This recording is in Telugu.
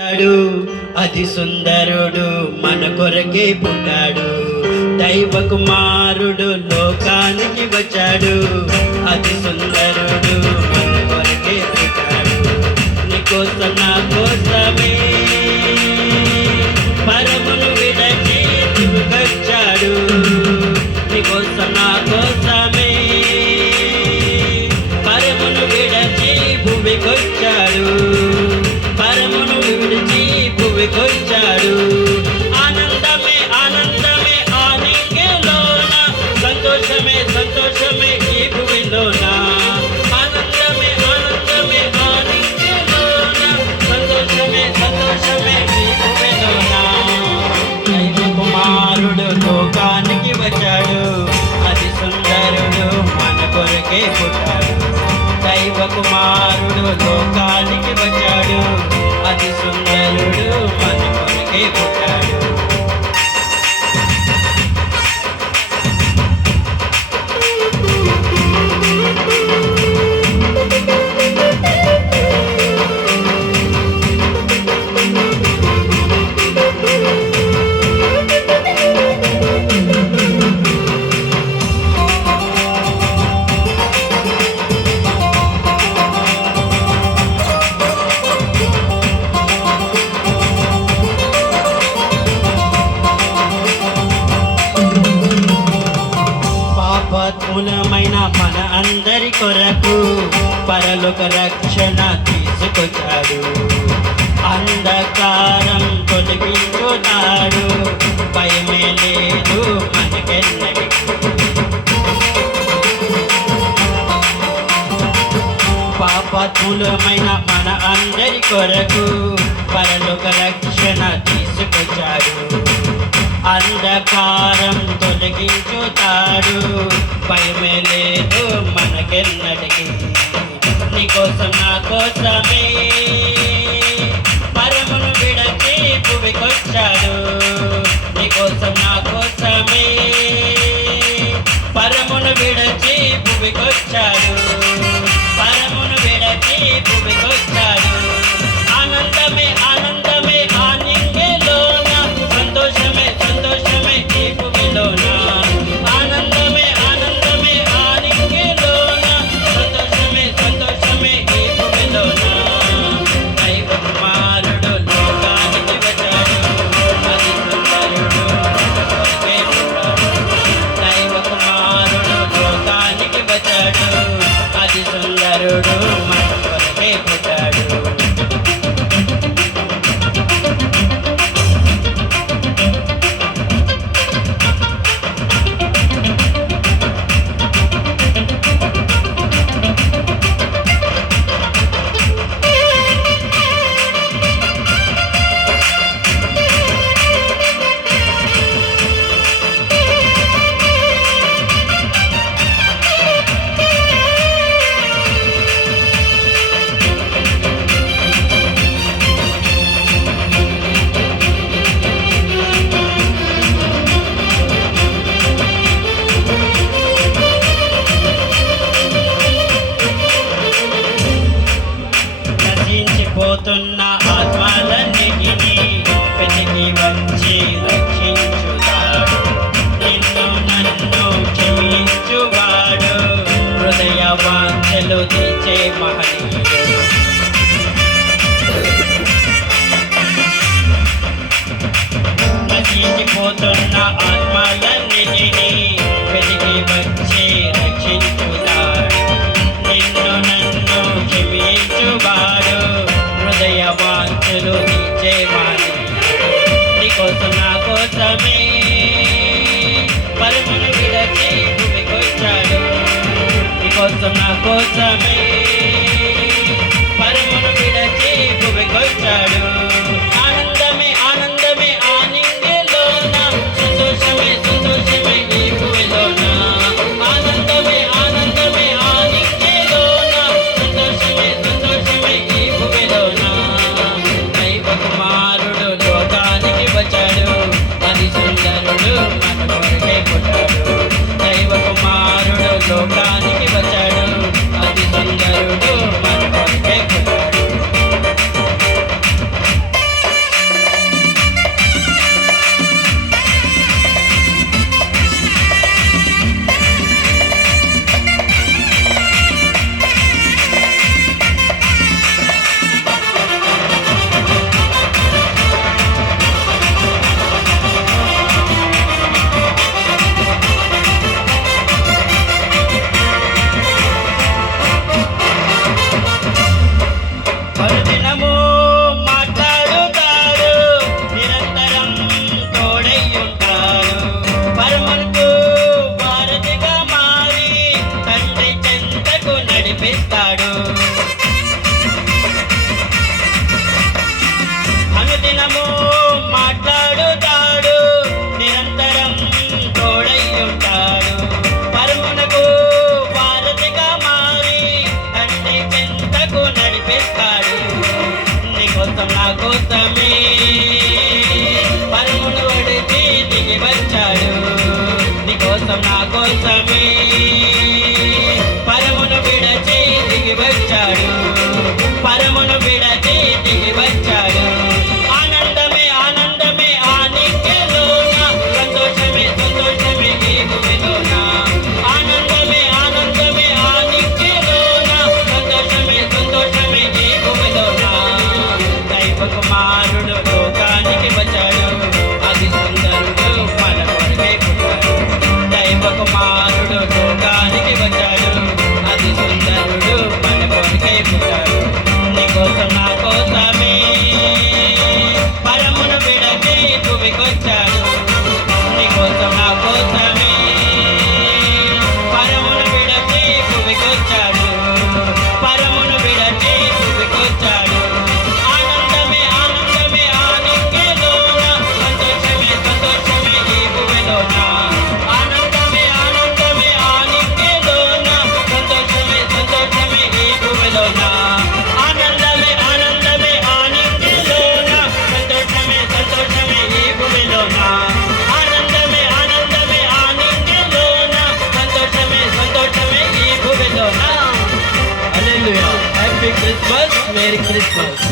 అతి సుందరుడు మన కొరకే పుట్టాడు, దైవ కుమారుడు లోకానికి వచ్చాడు. అతి సుందరుడు మన కొరకే పుట్టాడు, నీకోసం నా కోసమే పరమును విడచి దిగుకొచ్చాడు. నీకోసం నా కోసమే పరమును విడచి భూమికొచ్చాడు. పరమును విడిచి భూమికొచ్చాడు. ఆనందమే ఆనందమే ఆనందలోన, సంతోషమే సంతోషమే ఈ భూమిలోన. ఆనందమే ఆనందమే ఆనందలోన, సంతోషమే సంతోషమే ఈ భూమిలోన. దైవ కుమారుడు లోకానికి వచ్చాడు, అతి సుందరుడు మన కొరకే పుట్టాడు. దైవ కుమారుడు లోకానికి వచ్చాడు, అతి సుందరుడు మన కొరకే పుట్టాడు. పాపాత్ములమైన మన అందరి కొరకు పరలోక రక్షణ తీసుకొచ్చాడు. అంధకారం తొలగించుతాడు, భయమే లేదు మనకెన్నడికి. పాపాత్ములమైన మన అందరి కొరకు పరలోక రక్షణ తీసుకొచ్చాడు. అంధకారం తొలగించుతాడు, భయమే లేదు మనకెన్నడికి. నీకోసం నా కోసమే పరమును విడచి భూమికొచ్చాడు. నీకోసం నా కోసమే పరమును విడచి భూమికొచ్చాడు. పరమును విడచి భూమికొచ్చాడు. ఆనందమే ఆనందమే ఆనందలోన, సంతోషమే సంతోషమే ఈ భూమిలోన. ఆనందమే ఆనందమే ఆనందలోన, సంతోషమే సంతోషమే ఈ భూమిలోన. దైవ కుమారుడు లోకానికి వచ్చాడు, అతి సుందరుడు మన కొరకే పుట్టాడు. దైవ కుమారుడు లోకానికి వచ్చాడు, అతి సుందరుడు మన కొరకే పుట్టాడు. పోతున్న ఆత్మలన్నిటినీ వెతికి వచ్చి రక్షించుతాడు. నిన్ను నన్ను క్షమించువాడు, హృదయ వాంఛలు తీర్చే మహనీయుడు. నశించిపోతున్న ఆత్మలన్నిటినీ వెతికి వచ్చి రక్షించుతాడు. నిన్ను నన్ను క్షమించువాడు, హృదయ వాంఛలు తీర్చే మహనీయుడు. నీకోసం నా కోసమే పరమును విడచి భూమికొచ్చాడు. నీకోసం నా కోసమే పరమును విడచి భూమికొచ్చాడు. ఆనందమే ఆనందమే ఆనందలోన, సంతోషమే సంతోషమే ఈ భూమిలోన. ఆనందమే ఆనందమే ఆనందలోన, సంతోషమే సంతోషమే ఈ భూమిలోన. దైవ కుమారుడు లోకానికి వచ్చాడు, అతి సుందరుడు మన కొరకే పుట్టాడు. దైవ కుమారుడు లోకానికి వచ్చాడు, అతి సుందరుడు కోసమే పరమును విడిచి దిగి వచ్చాడు నీ కోసం నా కోసమే పరమును విడచి దిగి వచ్చాడు పరమును విడచి దిగి వచ్చాడు ఆనందమే ఆనందమే ఆ నిత్యలోన సంతోషమే సంతోషమే ఈ భూమిలోన ఆనందమే ఆనందమే ఆ నిత్యలోన సంతోషమే సంతోషమే ఈ భూమిలోన దైవ కుమారుడు లోకానికి వచ్చాడు అది సుందరుడు మన కొరకే పుట్టాడు దైవ కుమారుడు లోకానికి వచ్చాడు అది సుందరుడు మన కొరకే పుట్టాడు నీ కోసం నా కోసమే పరమును విడచి భూమికొచ్చాడు నీ కోసం నా కోసమే పరమును విడచి భూమికొచ్చాడు పరమును విడచి భూమికొచ్చాడు ఆనందమే ఆనందమే ఆ నిత్యలోన సంతోషమే సంతోషమే ఈ భూమిలోన ఆనందమే ఆనందమే ఆ నిత్యలోన సంతోషమే సంతోషమే ఈ భూమిలోన ఆనందమే ఆనందమే ఆ నిత్యలోన సంతోషమే సంతోషమే ఈ భూమిలోన ఆనందమే ఆనందమే ఆ నిత్యలోన సంతోషమే సంతోషమే ఈ భూమిలోన hallelujah happy Christmas merry Christmas